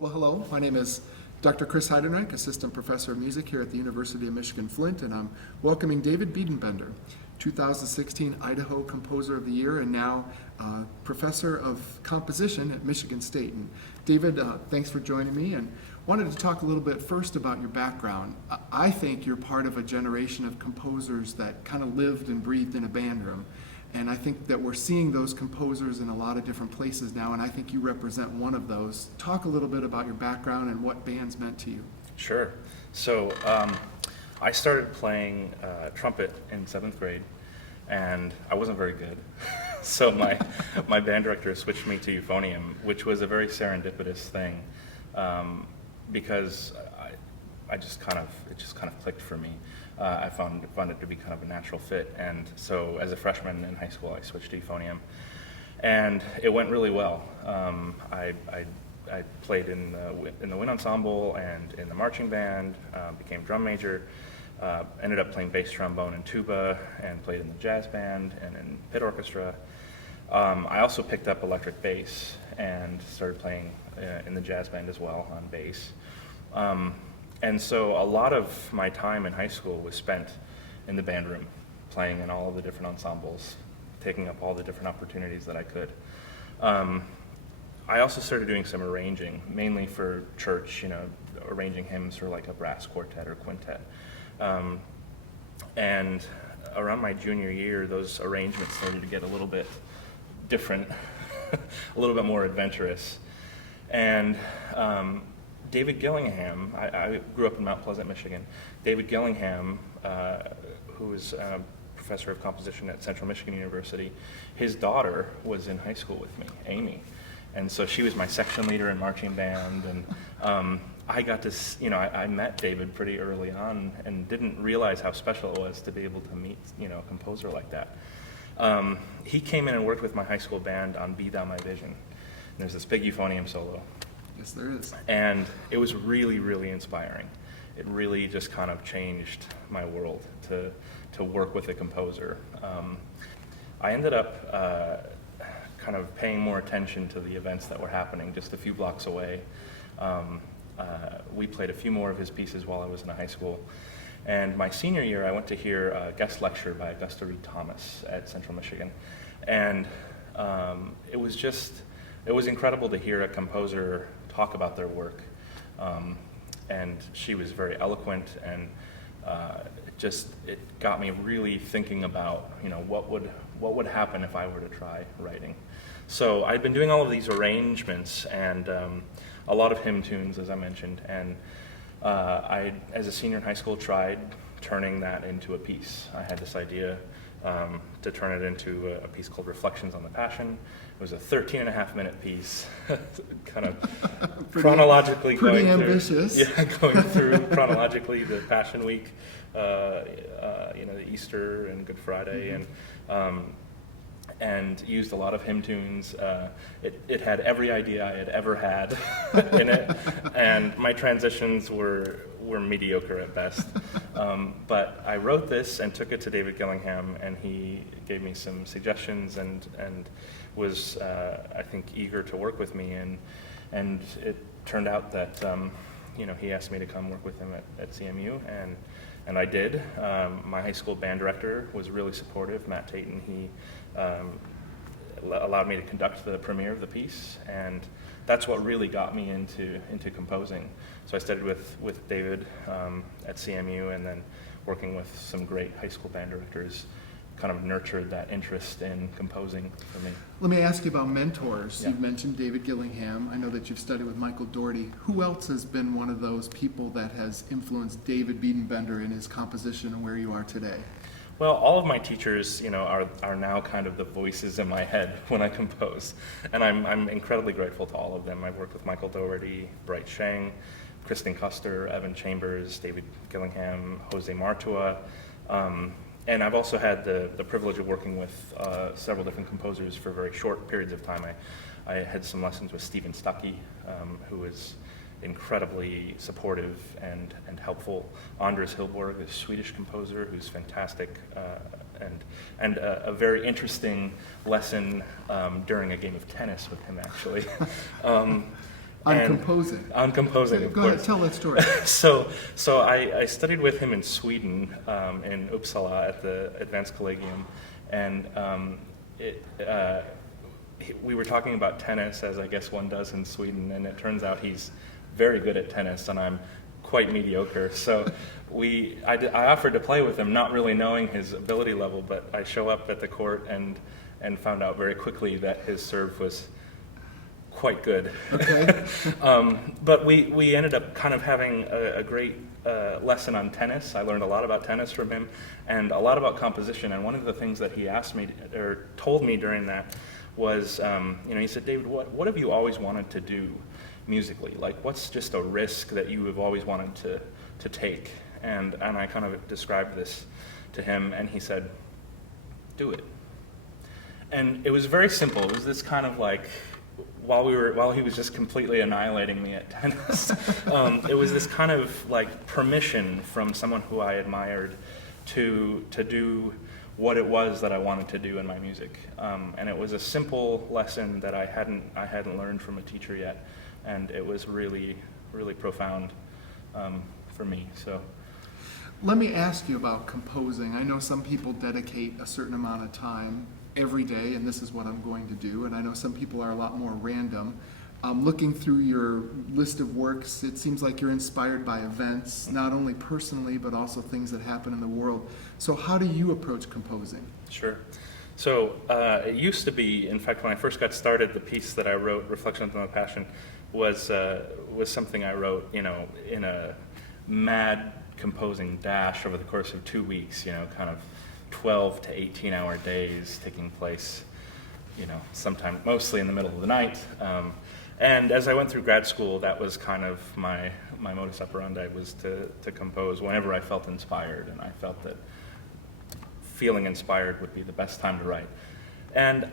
Well, hello. My name is Dr. Chris Heidenreich, Assistant Professor of Music here at the University of Michigan-Flint, and I'm welcoming David Biedenbender, 2016 Idaho Composer of the Year, and now Professor of Composition at Michigan State. And David, thanks for joining me, and wanted to talk a little bit first about your background. I think you're part of a generation of composers that kind of lived and breathed in a band room. And I think that we're seeing those composers in a lot of different places now, and I think you represent one of those. Talk a little bit about your background and what bands meant to you. Sure. So I started playing trumpet in 7th grade, and I wasn't very good. So my band director switched me to euphonium, which was a very serendipitous thing, because it just kind of clicked for me. I found it to be kind of a natural fit, and so as a freshman in high school, I switched to euphonium, and it went really well. I played in the wind ensemble and in the marching band, became drum major, ended up playing bass trombone and tuba, and played in the jazz band and in pit orchestra. I also picked up electric bass and started playing in the jazz band as well on bass. And so a lot of my time in high school was spent in the band room, playing in all of the different ensembles, taking up all the different opportunities that I could. I also started doing some arranging, mainly for church, arranging hymns for like a brass quartet or quintet. And around my junior year, those arrangements started to get a little bit different, a little bit more adventurous. And David Gillingham, I grew up in Mount Pleasant, Michigan. David Gillingham, who is a professor of composition at Central Michigan University, his daughter was in high school with me, Amy. And so she was my section leader in marching band, and I got to, I met David pretty early on and didn't realize how special it was to be able to meet, a composer like that. He came in and worked with my high school band on Be Thou My Vision. And there's this big euphonium solo. Yes, there is. And it was really, really inspiring. It really just kind of changed my world to work with a composer. I ended up kind of paying more attention to the events that were happening just a few blocks away. We played a few more of his pieces while I was in high school. And my senior year, I went to hear a guest lecture by Augusta Reed Thomas at Central Michigan. And it was incredible to hear a composer talk about their work, and she was very eloquent, and it got me really thinking about what would happen if I were to try writing. So I'd been doing all of these arrangements and a lot of hymn tunes, as I mentioned, and I, as a senior in high school, tried turning that into a piece. I had this idea to turn it into a piece called Reflections on the Passion. It was a 13.5-minute piece, kind of chronologically pretty going ambitious. going through chronologically the Passion Week, the Easter and Good Friday, and used a lot of hymn tunes. It had every idea I had ever had in it, and my transitions were mediocre at best. But I wrote this and took it to David Gillingham, and he gave me some suggestions and was, I think, eager to work with me. And it turned out that he asked me to come work with him at CMU, and I did. My high school band director was really supportive, Matt Tatum. He allowed me to conduct the premiere of the piece, and that's what really got me into composing. So I studied with David at CMU, and then working with some great high school band directors kind of nurtured that interest in composing for me. Let me ask you about mentors. Yeah. You've mentioned David Gillingham. I know that you've studied with Michael Doherty. Who else has been one of those people that has influenced David Biedenbender in his composition and where you are today? Well, all of my teachers, are now kind of the voices in my head when I compose, and I'm incredibly grateful to all of them. I've worked with Michael Doherty, Bright Sheng, Kristen Custer, Evan Chambers, David Gillingham, Jose Martua, and I've also had the privilege of working with several different composers for very short periods of time. I had some lessons with Stephen Stuckey, who is incredibly supportive and helpful. Anders Hillborg, a Swedish composer who's fantastic, and a very interesting lesson during a game of tennis with him, actually. On composing. On composing, of Go course. ahead, tell that story. So I studied with him in Sweden, in Uppsala at the Advanced Collegium, and we were talking about tennis, as I guess one does in Sweden, and it turns out he's very good at tennis, and I'm quite mediocre. So I offered to play with him, not really knowing his ability level, but I show up at the court and found out very quickly that his serve was quite good. Okay. But we ended up kind of having a great lesson on tennis. I learned a lot about tennis from him and a lot about composition. And one of the things that he asked me or told me during that was, he said, "David, what have you always wanted to do musically? Like, what's just a risk that you have always wanted to take?" And I kind of described this to him, and he said, "Do it." And it was very simple. It was this kind of like, while he was just completely annihilating me at tennis, it was this kind of like permission from someone who I admired to do what it was that I wanted to do in my music. And it was a simple lesson that I hadn't learned from a teacher yet, and it was really, really profound for me. So. Let me ask you about composing. I know some people dedicate a certain amount of time every day, and this is what I'm going to do. And I know some people are a lot more random. Looking through your list of works, it seems like you're inspired by events, not only personally, but also things that happen in the world. So how do you approach composing? Sure. So it used to be, in fact, when I first got started, the piece that I wrote, Reflections on the Passion, was something I wrote, in a mad composing dash over the course of 2 weeks, kind of 12 to 18-hour days taking place, sometime mostly in the middle of the night. And as I went through grad school, that was kind of my modus operandi, was to compose whenever I felt inspired, and I felt that feeling inspired would be the best time to write. And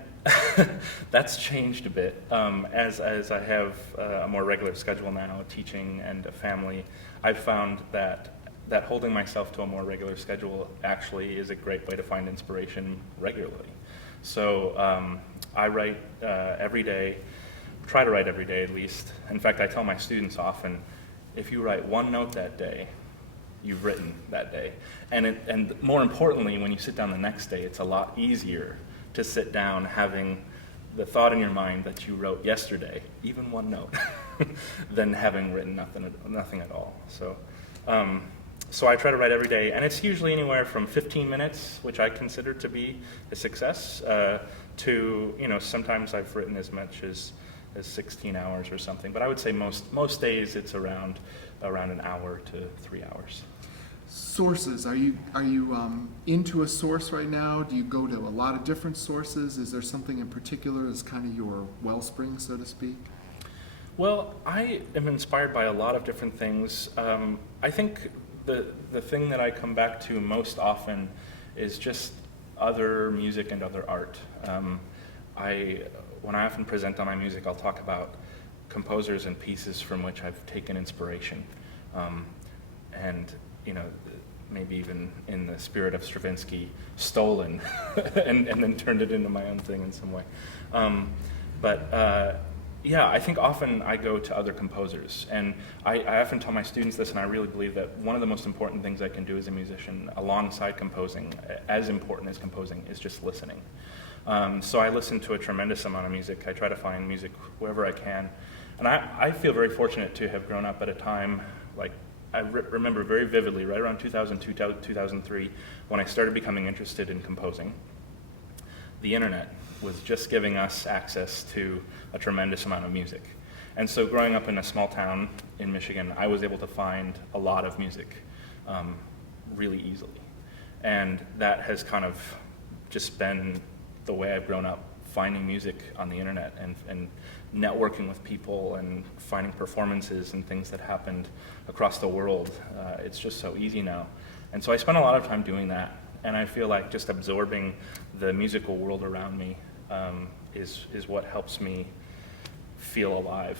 that's changed a bit. As I have a more regular schedule now, teaching and a family, I've found that holding myself to a more regular schedule actually is a great way to find inspiration regularly. So I write every day, try to write every day at least. In fact, I tell my students often, if you write one note that day, you've written that day. And more importantly, when you sit down the next day, it's a lot easier to sit down having the thought in your mind that you wrote yesterday, even one note, than having written nothing at all. So I try to write every day, and it's usually anywhere from 15 minutes, which I consider to be a success, to, sometimes I've written as much as 16 hours or something. But I would say most days it's around an hour to 3 hours. Sources. Are you into a source right now? Do you go to a lot of different sources? Is there something in particular that's kind of your wellspring, so to speak? Well, I am inspired by a lot of different things. I think the thing that I come back to most often is just other music and other art. When I often present on my music, I'll talk about composers and pieces from which I've taken inspiration. And maybe even in the spirit of Stravinsky, stolen and then turned it into my own thing in some way. Yeah, I think often I go to other composers, and I often tell my students this, and I really believe that one of the most important things I can do as a musician, alongside composing, as important as composing, is just listening. So I listen to a tremendous amount of music. I try to find music wherever I can, and I feel very fortunate to have grown up at a time, like I remember very vividly, right around 2002, 2003, when I started becoming interested in composing. The internet was just giving us access to a tremendous amount of music. And so growing up in a small town in Michigan, I was able to find a lot of music really easily. And that has kind of just been the way I've grown up, finding music on the internet and networking with people and finding performances and things that happened across the world. It's just so easy now. And so I spend a lot of time doing that. And I feel like just absorbing the musical world around me is what helps me feel alive.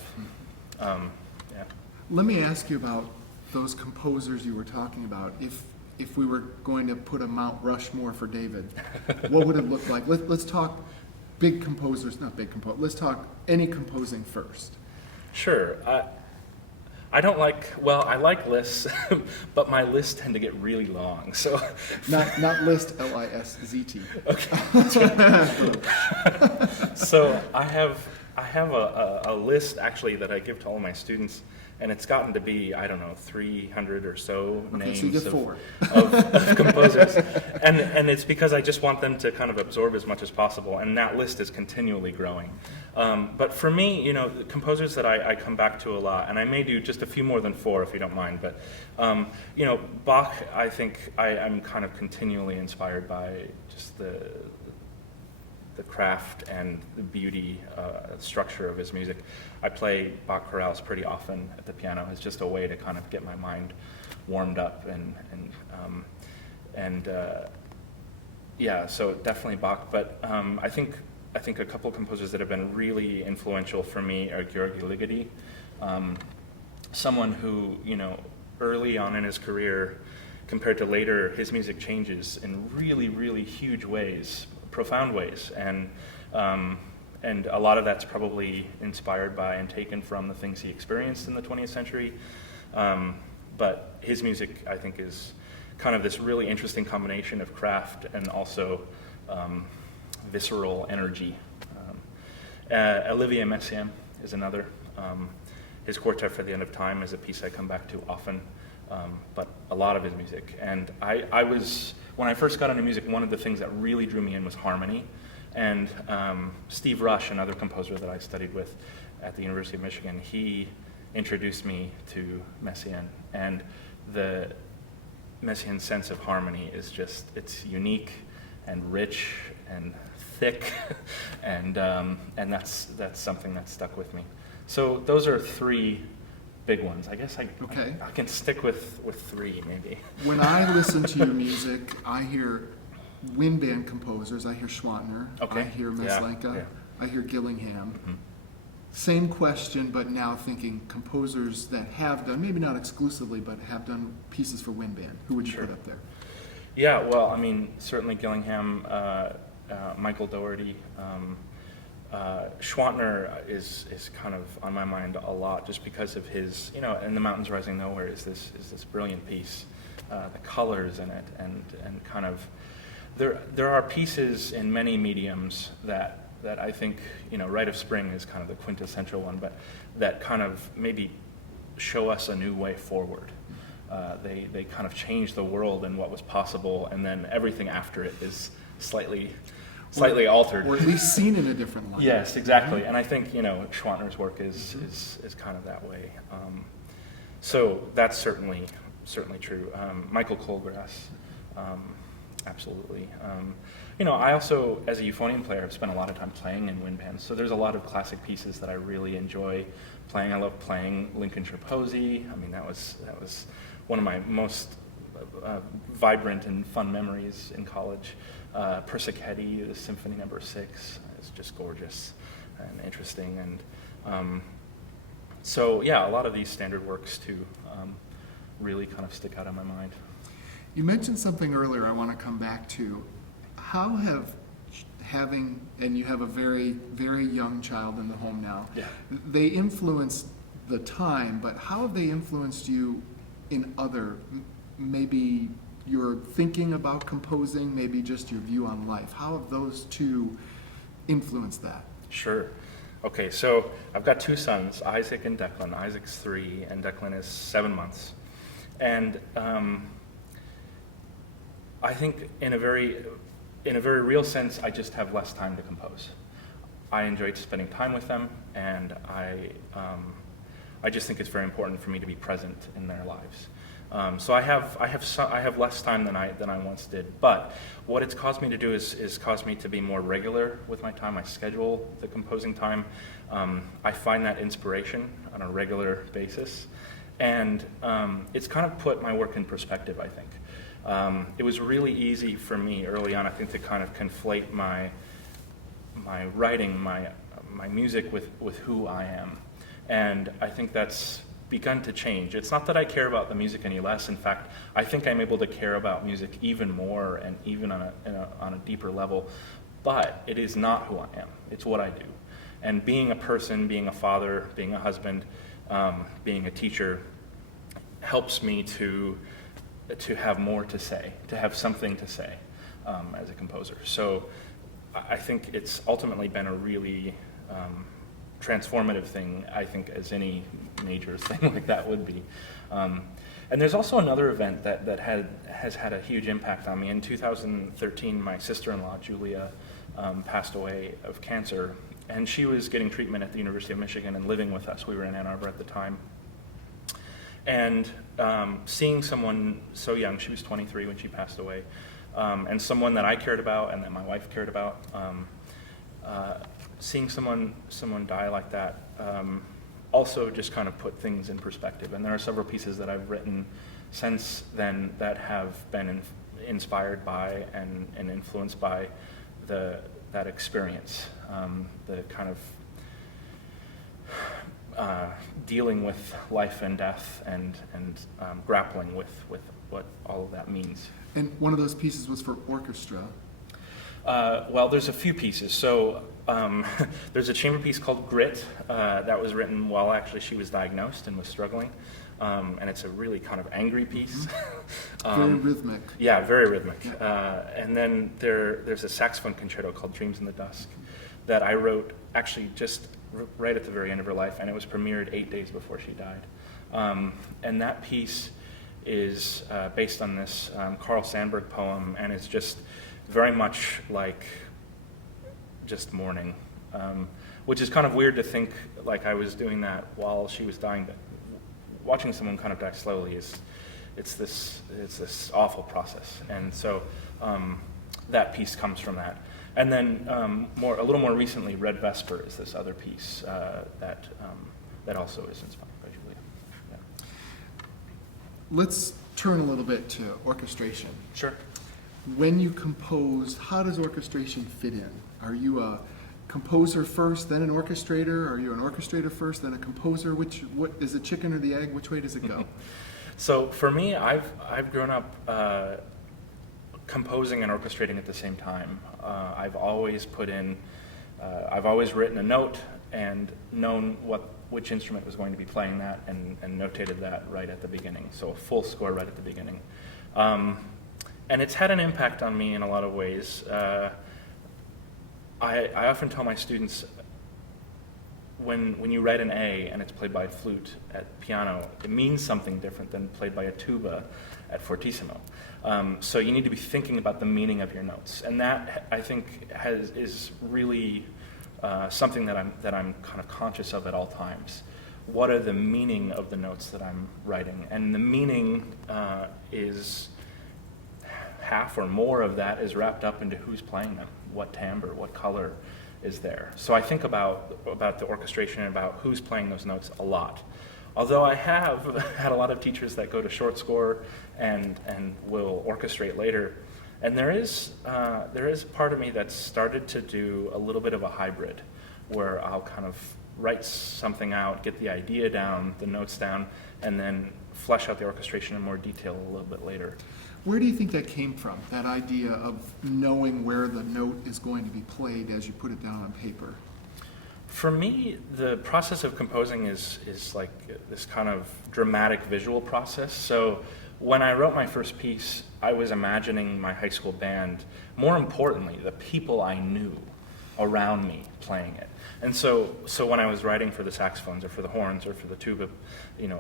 Yeah. Let me ask you about those composers you were talking about. If we were going to put a Mount Rushmore for David, what would it look like? Let's talk big composers, not big composers. Let's talk any composing first. Sure. I don't like, well, I like lists, but my lists tend to get really long. So Not list, L-I-S-Z-T. So I have a list actually that I give to all my students, and it's gotten to be, I don't know, 300 or so names so you get 4. of composers. And it's because I just want them to kind of absorb as much as possible, and that list is continually growing. But for me, you know, the composers that I come back to a lot, and I may do just a few more than 4 if you don't mind, but you know, Bach, I think I'm kind of continually inspired by just the craft and the beauty, structure of his music. I play Bach chorales pretty often at the piano. It's just a way to kind of get my mind warmed up yeah, so definitely Bach. But I think a couple of composers that have been really influential for me are György Ligeti, someone who, you know, early on in his career compared to later, his music changes in really, really huge ways, profound ways, and a lot of that's probably inspired by and taken from the things he experienced in the 20th century. But his music, I think, is kind of this really interesting combination of craft and also visceral energy. Olivier Messiaen is another. His Quartet for the End of Time is a piece I come back to often, but a lot of his music. And I was, when I first got into music, one of the things that really drew me in was harmony. And Steve Rush, another composer that I studied with at the University of Michigan, he introduced me to Messiaen. And the Messiaen's sense of harmony is just, it's unique and rich and thick, and that's something that stuck with me. So those are 3 big ones. I guess I can stick with 3 maybe. When I listen to your music, I hear wind band composers. I hear Schwantner. Okay. I hear Maslenka. Yeah. I hear Gillingham. Mm-hmm. Same question, but now thinking composers that have done, maybe not exclusively, but have done pieces for wind band. Who would you put up there? Yeah, well, I mean, certainly Gillingham, Michael Dougherty. Schwantner is kind of on my mind a lot, just because of his, you know, and The Mountains Rising Nowhere is this brilliant piece, the colors in it, and kind of there are pieces in many mediums that I think, you know, Rite of Spring is kind of the quintessential one, but that kind of maybe show us a new way forward. They kind of change the world and what was possible, and then everything after it is slightly altered. Or at least seen in a different light. Yes, exactly. And I think, you know, Schwantner's work is kind of that way. So that's certainly true. Michael Kohlgrass, absolutely. You know, I also, as a euphonium player, have spent a lot of time playing in wind bands. So there's a lot of classic pieces that I really enjoy playing. I love playing Lincolnshire Posy. I mean, that was one of my most vibrant and fun memories in college. Persichetti, the Symphony No. 6, is just gorgeous and interesting. And so, yeah, a lot of these standard works too really kind of stick out in my mind. You mentioned something earlier I want to come back to. How and you have a very, very young child in the home now. Yeah. They influenced the time, but how have they influenced you in other, maybe your thinking about composing, maybe just your view on life? How have those 2 influenced that? Sure. Okay, so I've got 2 sons, Isaac and Declan. Isaac's 3 and Declan is 7 months. And I think in a very real sense, I just have less time to compose. I enjoyed spending time with them, and I just think it's very important for me to be present in their lives. So I have less time than I once did. But what it's caused me to do is caused me to be more regular with my time. I schedule the composing time. I find that inspiration on a regular basis, and it's kind of put my work in perspective, I think. It was really easy for me early on, I think, to kind of conflate my writing, my music with who I am. And I think that's begun to change. It's not that I care about the music any less. In fact, I think I'm able to care about music even more and even on a deeper level. But it is not who I am. It's what I do. And being a person, being a father, being a husband, being a teacher, helps me to have more to say, to have something to say as a composer. So I think it's ultimately been a really transformative thing, I think, as any major thing like that would be. And there's also another event that has had a huge impact on me. In 2013, my sister-in-law, Julia, passed away of cancer, and she was getting treatment at the University of Michigan and living with us. We were in Ann Arbor at the time. And seeing someone so young, she was 23 when she passed away, and someone that I cared about and that my wife cared about, seeing someone die like that also just kind of put things in perspective. And there are several pieces that I've written since then that have been inspired by and influenced by that experience, the kind of dealing with life and death and grappling with what all of that means. And one of those pieces was for orchestra. Well, there's a few pieces. So there's a chamber piece called Grit that was written while actually she was diagnosed and was struggling. And it's a really kind of angry piece. Very rhythmic. Yeah, very rhythmic. And then there's a saxophone concerto called Dreams in the Dusk that I wrote actually just right at the very end of her life, and it was premiered 8 days before she died. And that piece is based on this Carl Sandburg poem, and it's just very much like just mourning, which is kind of weird to think like I was doing that while she was dying. But watching someone kind of die slowly it's this awful process, and so that piece comes from that. And then a little more recently, Red Vesper is this other piece that also is inspired by Julia. Yeah. Let's turn a little bit to orchestration. Sure. When you compose, how does orchestration fit in? Are you a composer first, then an orchestrator? Are you an orchestrator first, then a composer? What is the chicken or the egg? Which way does it go? So for me, I've grown up composing and orchestrating at the same time. I've always written a note and known which instrument was going to be playing that and notated that right at the beginning. So a full score right at the beginning. And it's had an impact on me in a lot of ways. I often tell my students, when you write an A and it's played by a flute at piano, it means something different than played by a tuba at fortissimo. So you need to be thinking about the meaning of your notes, and that I think is really something that I'm kind of conscious of at all times. What are the meaning of the notes that I'm writing? And the meaning is half or more of that is wrapped up into who's playing them, what timbre, what color is there. So I think about the orchestration and about who's playing those notes a lot. Although I have had a lot of teachers that go to short score and will orchestrate later, and there is part of me that's started to do a little bit of a hybrid, where I'll kind of write something out, get the idea down, the notes down, and then flesh out the orchestration in more detail a little bit later. Where do you think that came from, that idea of knowing where the note is going to be played as you put it down on paper? For me, the process of composing is like this kind of dramatic visual process. So when I wrote my first piece, I was imagining my high school band, more importantly, the people I knew around me playing it. And so when I was writing for the saxophones or for the horns or for the tuba,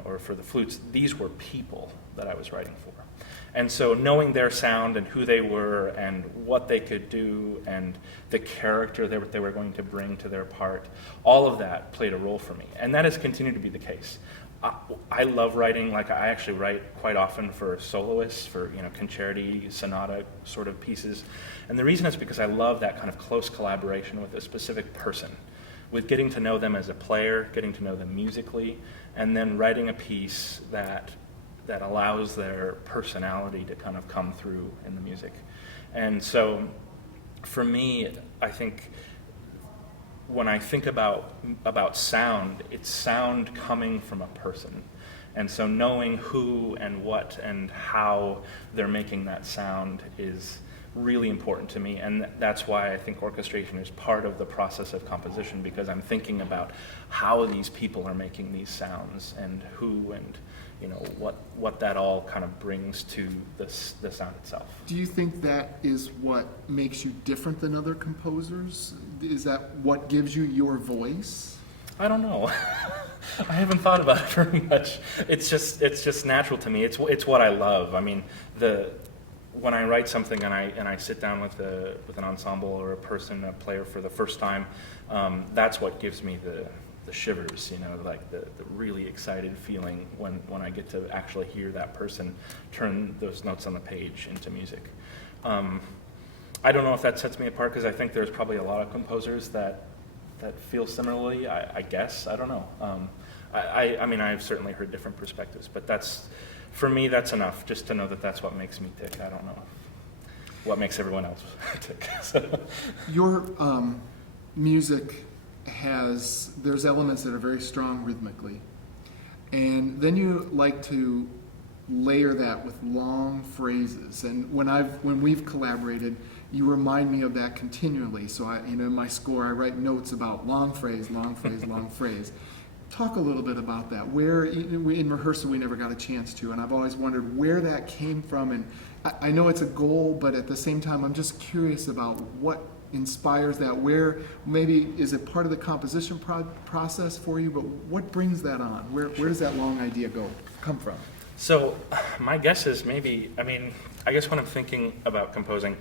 or for the flutes, these were people that I was writing for. And so knowing their sound and who they were and what they could do and the character that they were going to bring to their part, all of that played a role for me. And that has continued to be the case. I love writing. Like, I actually write quite often for soloists, for concerti, sonata sort of pieces. And the reason is because I love that kind of close collaboration with a specific person, with getting to know them as a player, getting to know them musically, and then writing a piece that allows their personality to kind of come through in the music. And so for me, I think when I think about sound, it's sound coming from a person. And so knowing who and what and how they're making that sound is really important to me, and that's why I think orchestration is part of the process of composition, because I'm thinking about how these people are making these sounds and who and what that all kind of brings to the sound itself. Do you think that is what makes you different than other composers? Is that what gives you your voice? I don't know. I haven't thought about it very much. It's just natural to me. It's what I love. I mean, when I write something and I sit down with an ensemble or a player for the first time, that's what gives me the shivers, like the really excited feeling when I get to actually hear that person turn those notes on the page into music. I don't know if that sets me apart, because I think there's probably a lot of composers that feel similarly, I guess. I don't know. I mean, I've certainly heard different perspectives, but for me, that's enough, just to know that that's what makes me tick. I don't know what makes everyone else tick. So. Your music there's elements that are very strong rhythmically, and then you like to layer that with long phrases. And when we've collaborated, you remind me of that continually. So in my score, I write notes about long phrase, long phrase, long phrase. Talk a little bit about that. Where in rehearsal we never got a chance to, and I've always wondered where that came from. And I know it's a goal, but at the same time, I'm just curious about what inspires that. Where maybe is it part of the composition process for you? But what brings that on? Where does that long idea come from? So my guess is I guess when I'm thinking about composing,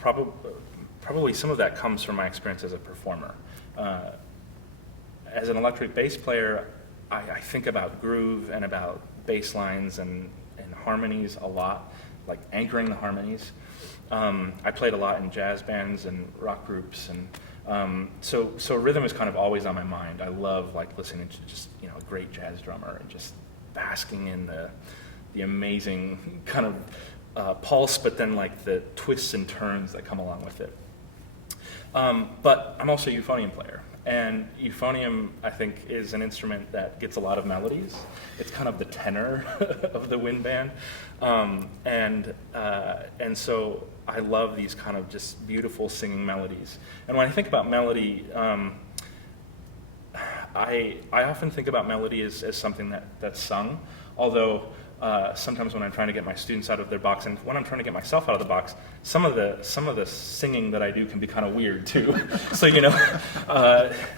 probably some of that comes from my experience as a performer. As an electric bass player, I think about groove and about bass lines and harmonies a lot, like anchoring the harmonies. I played a lot in jazz bands and rock groups, and so rhythm is kind of always on my mind. I love listening to just a great jazz drummer and just basking in the amazing kind of pulse, but then the twists and turns that come along with it. But I'm also a euphonium player, and euphonium, I think, is an instrument that gets a lot of melodies. It's kind of the tenor of the wind band, and so I love these kind of just beautiful singing melodies. And when I think about melody, I often think about melody as something that's sung, although sometimes when I'm trying to get my students out of their box, and when I'm trying to get myself out of the box, some of the singing that I do can be kind of weird too. So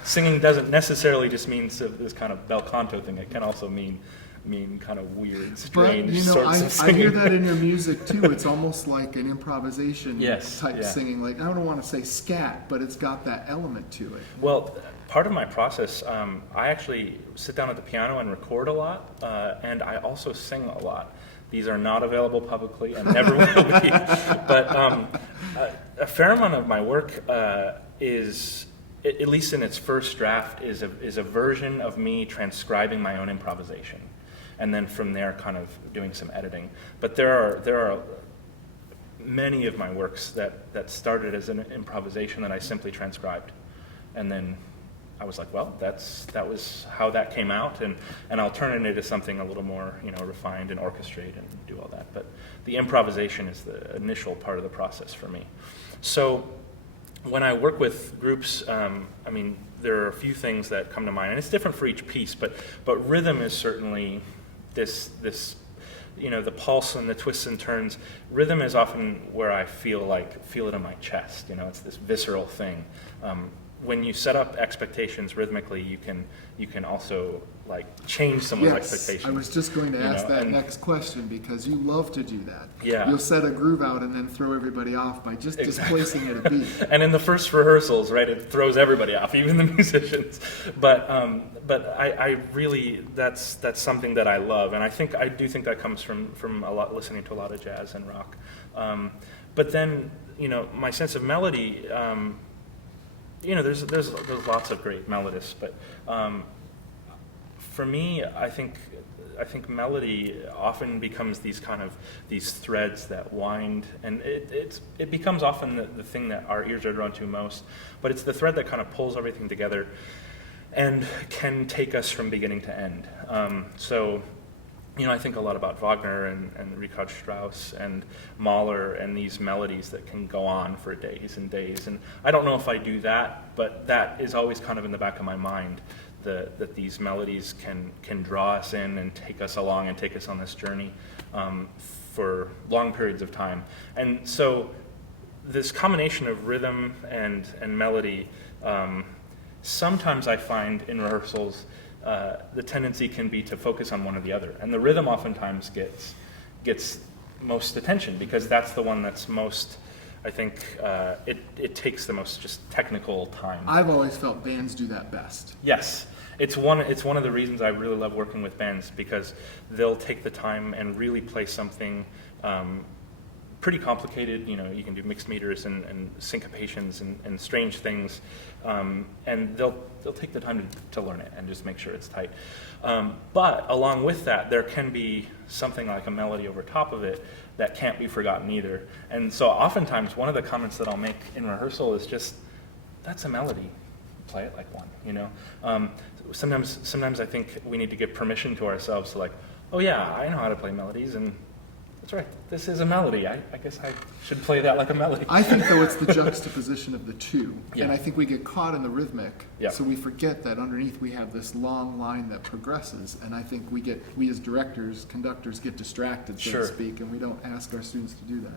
singing doesn't necessarily just mean this kind of bel canto thing. It can also mean kind of weird, strange sorts of singing. I hear that in your music too. It's almost like an improvisation type singing. I don't want to say scat, but it's got that element to it. Well, part of my process, I actually sit down at the piano and record a lot, and I also sing a lot. These are not available publicly and never will be. But a fair amount of my work is, at least in its first draft, is a version of me transcribing my own improvisation, and then from there kind of doing some editing. But there are many of my works that started as an improvisation that I simply transcribed, and then I was like, well, that was how that came out, and I'll turn it into something a little more, refined and orchestrate and do all that. But the improvisation is the initial part of the process for me. So when I work with groups, there are a few things that come to mind, and it's different for each piece. But rhythm is certainly this. The pulse and the twists and turns. Rhythm is often where I feel it in my chest. It's this visceral thing. When you set up expectations rhythmically, you can also change someone's expectations. I was just going to ask that next question, because you love to do that. Yeah. You'll set a groove out and then throw everybody off by just displacing it a beat. And in the first rehearsals, right, it throws everybody off, even the musicians. But I really, that's something that I love, and I do think that comes from listening to a lot of jazz and rock. But then my sense of melody. There's lots of great melodists, but for me, I think melody often becomes these threads that wind, and it becomes often the thing that our ears are drawn to most. But it's the thread that kind of pulls everything together, and can take us from beginning to end. So I think a lot about Wagner and Richard Strauss and Mahler and these melodies that can go on for days and days. And I don't know if I do that, but that is always kind of in the back of my mind, that these melodies can draw us in and take us along and take us on this journey for long periods of time. And so this combination of rhythm and melody, sometimes I find in rehearsals, the tendency can be to focus on one or the other. And the rhythm oftentimes gets most attention because that's the one that's most, I think, it takes the most just technical time. I've always felt bands do that best. Yes. It's one of the reasons I really love working with bands, because they'll take the time and really play something pretty complicated. You can do mixed meters and syncopations and strange things, and they'll take the time to learn it and just make sure it's tight. But along with that, there can be something like a melody over top of it that can't be forgotten either. And so oftentimes one of the comments that I'll make in rehearsal is just, that's a melody. Play it like one, Sometimes I think we need to give permission to ourselves to like, oh yeah, I know how to play melodies, and that's right, this is a melody. I guess I should play that like a melody. I think, though, it's the juxtaposition of the two. Yeah. And I think we get caught in the rhythmic, Yeah. so we forget that underneath we have this long line that progresses. And I think we as directors, conductors, get distracted, so Sure. to speak, and we don't ask our students to do that.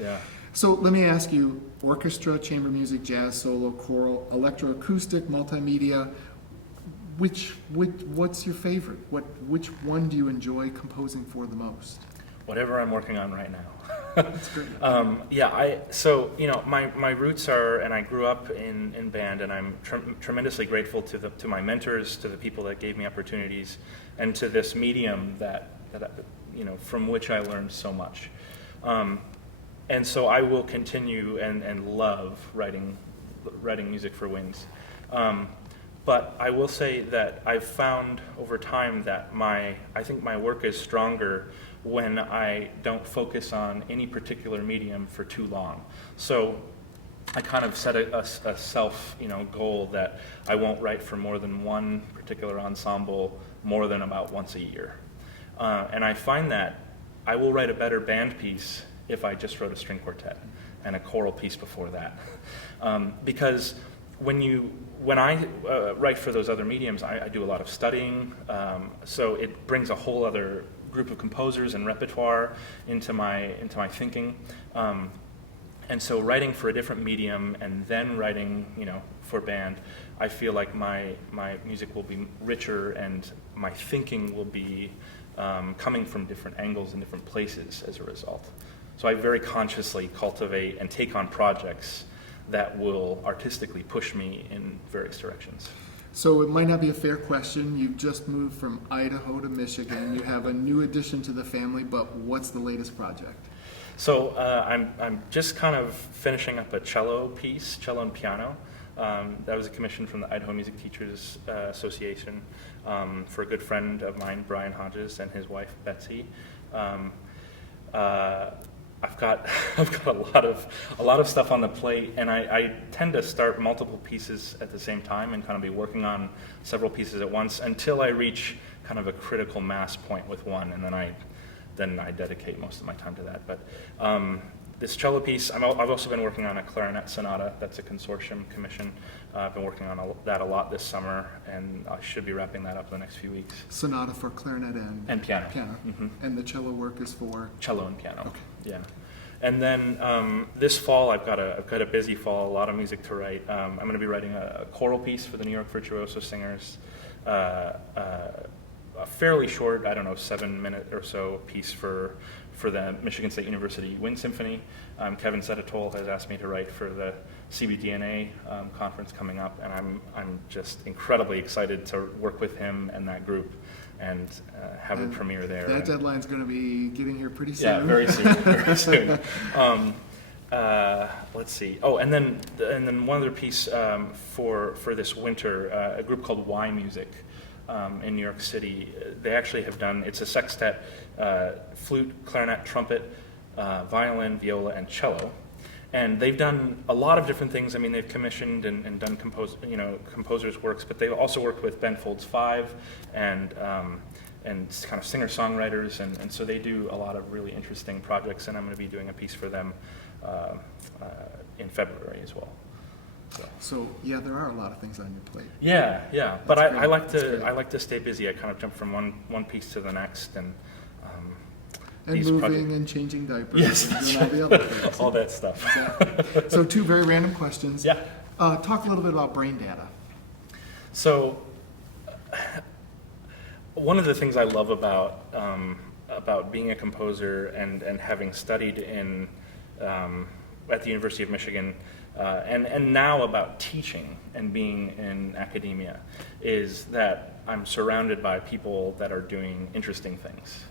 Yeah. So let me ask you, orchestra, chamber music, jazz, solo, choral, electroacoustic, multimedia, what's your favorite? Which one do you enjoy composing for the most? Whatever I'm working on right now. That's great. My roots are, and I grew up in band, and I'm tremendously grateful to my mentors, to the people that gave me opportunities, and to this medium that from which I learned so much. And so I will continue and love writing music for winds. But I will say that I've found over time that I think my work is stronger when I don't focus on any particular medium for too long. So I kind of set a self goal that I won't write for more than one particular ensemble more than about once a year. And I find that I will write a better band piece if I just wrote a string quartet and a choral piece before that. Because when I write for those other mediums, I do a lot of studying, so it brings a whole other group of composers and repertoire into my thinking. And so writing for a different medium and then writing, for band, I feel like my music will be richer and my thinking will be coming from different angles and different places as a result. So I very consciously cultivate and take on projects that will artistically push me in various directions. So it might not be a fair question. You've just moved from Idaho to Michigan. You have a new addition to the family, but what's the latest project? So I'm just kind of finishing up a cello piece, cello and piano. That was a commission from the Idaho Music Teachers Association for a good friend of mine, Brian Hodges, and his wife Betsy. I've got a lot of stuff on the plate, and I tend to start multiple pieces at the same time and kind of be working on several pieces at once until I reach kind of a critical mass point with one, and then I dedicate most of my time to that. But this cello piece, I've also been working on a clarinet sonata. That's a consortium commission. I've been working on that a lot this summer, and I should be wrapping that up in the next few weeks. Sonata for clarinet and piano. Mm-hmm. And the cello work is for? Cello and piano. Okay. Yeah. And then this fall, I've got a busy fall, a lot of music to write. I'm going to be writing a choral piece for the New York Virtuoso Singers, a fairly short, 7-minute or so piece for the Michigan State University Wind Symphony. Kevin Sedetol has asked me to write for the CBDNA conference coming up, and I'm just incredibly excited to work with him and that group and have a premiere there. That deadline's going to be getting here pretty soon. Yeah, very soon. Very soon. Let's see. Oh, and then one other piece for this winter, a group called Y Music in New York City. They actually have done. It's a sextet: flute, clarinet, trumpet, violin, viola, and cello. And they've done a lot of different things. I mean, they've commissioned and done composers' works, but they've also worked with Ben Folds 5 and kind of singer-songwriters, and so they do a lot of really interesting projects, and I'm going to be doing a piece for them in February as well. So yeah, there are a lot of things on your plate. Yeah. But I like That's to stay busy. I kind of jump from one piece to the next, and moving and changing diapers. Yes, and that's doing all the other things. all that stuff. Exactly. So two very random questions. Yeah. Talk a little bit about brain data. So one of the things I love about being a composer and having studied at the University of Michigan, and now about teaching and being in academia, is that I'm surrounded by people that are doing interesting things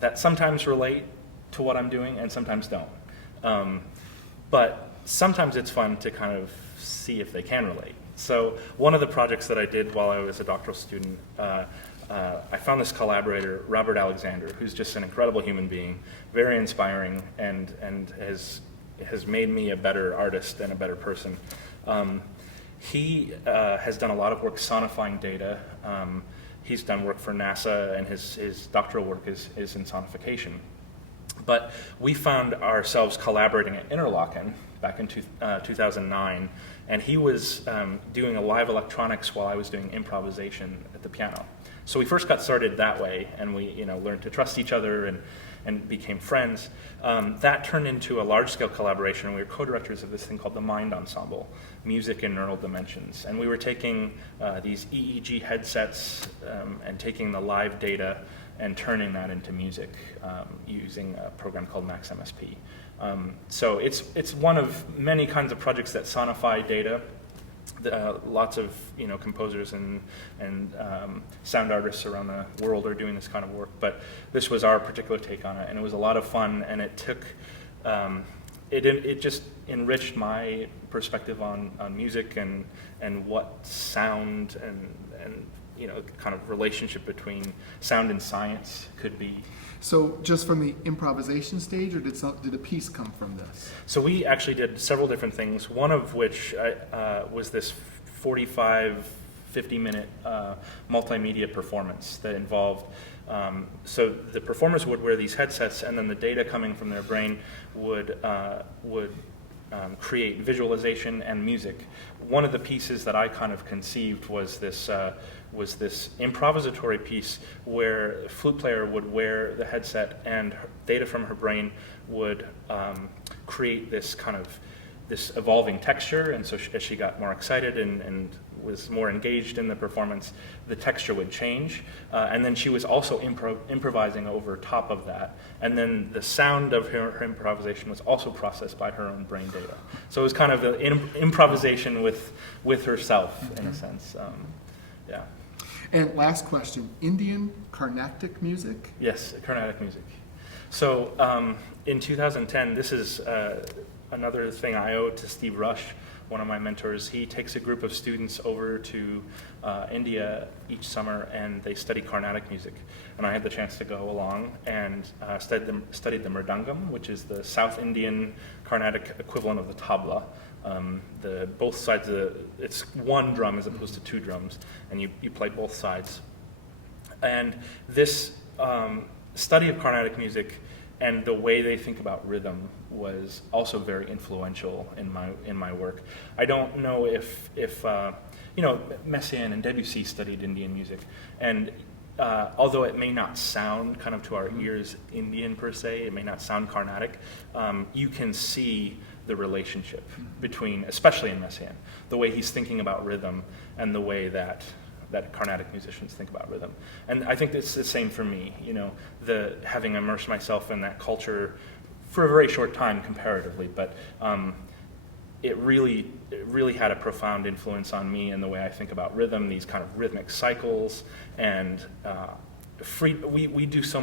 that sometimes relate to what I'm doing and sometimes don't. But sometimes it's fun to kind of see if they can relate. So one of the projects that I did while I was a doctoral student, I found this collaborator, Robert Alexander, who's just an incredible human being, very inspiring, and has made me a better artist and a better person. He has done a lot of work sonifying data. He's done work for NASA, and his doctoral work is in sonification. But we found ourselves collaborating at Interlochen back in 2009, and he was doing a live electronics while I was doing improvisation at the piano. So we first got started that way, and we learned to trust each other and became friends. That turned into a large-scale collaboration. We were co-directors of this thing called the Mind Ensemble, Music and Neural Dimensions. And we were taking these EEG headsets and taking the live data and turning that into music using a program called Max MSP. So it's one of many kinds of projects that sonify data. Lots of composers and sound artists around the world are doing this kind of work, but this was our particular take on it, and it was a lot of fun, and it took it just enriched my perspective on music and what sound and kind of relationship between sound and science could be. So just from the improvisation stage, or did a piece come from this? So we actually did several different things, one of which was this 45, 50-minute multimedia performance that involved, so the performers would wear these headsets, and then the data coming from their brain would create visualization and music. One of the pieces that I kind of conceived was this improvisatory piece where the flute player would wear the headset, and data from her brain would create this evolving texture, and so as she got more excited and was more engaged in the performance, the texture would change, and then she was also improvising over top of that, and then the sound of her improvisation was also processed by her own brain data. So it was kind of an improvisation with herself, in a sense. Yeah. And last question, Indian Carnatic music? Yes, Carnatic music. So in 2010, this is another thing I owe to Steve Rush, one of my mentors. He takes a group of students over to India each summer, and they study Carnatic music. And I had the chance to go along and studied the mridangam, which is the South Indian Carnatic equivalent of the tabla. Both sides it's one drum as opposed to two drums, and you play both sides. And this study of Carnatic music and the way they think about rhythm was also very influential in my work. I don't know if Messiaen and Debussy studied Indian music, and although it may not sound kind of to our ears Indian per se, it may not sound Carnatic, you can see the relationship between, especially in Messiaen, the way he's thinking about rhythm and the way that Carnatic musicians think about rhythm. And I think it's the same for me, having immersed myself in that culture for a very short time comparatively, but it really had a profound influence on me in the way I think about rhythm, these kind of rhythmic cycles, and we do so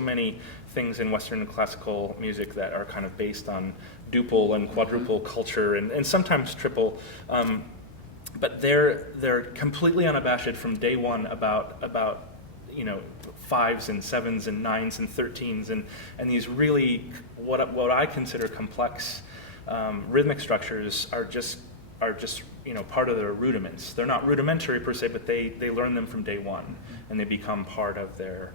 many things in Western classical music that are kind of based on duple and quadruple culture, and sometimes triple, but they're completely unabashed from day one about fives and sevens and nines and 13s and these really what I consider complex rhythmic structures are just are just, part of their rudiments. They're not rudimentary per se, but they learn them from day one, and they become part of their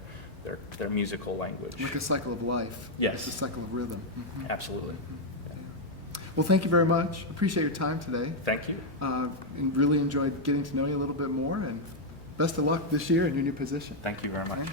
musical language. Like a cycle of life. Yes. It's a cycle of rhythm. Absolutely. Well, thank you very much. Appreciate your time today. Thank you. And really enjoyed getting to know you a little bit more, and best of luck this year in your new position. Thank you very much. Okay.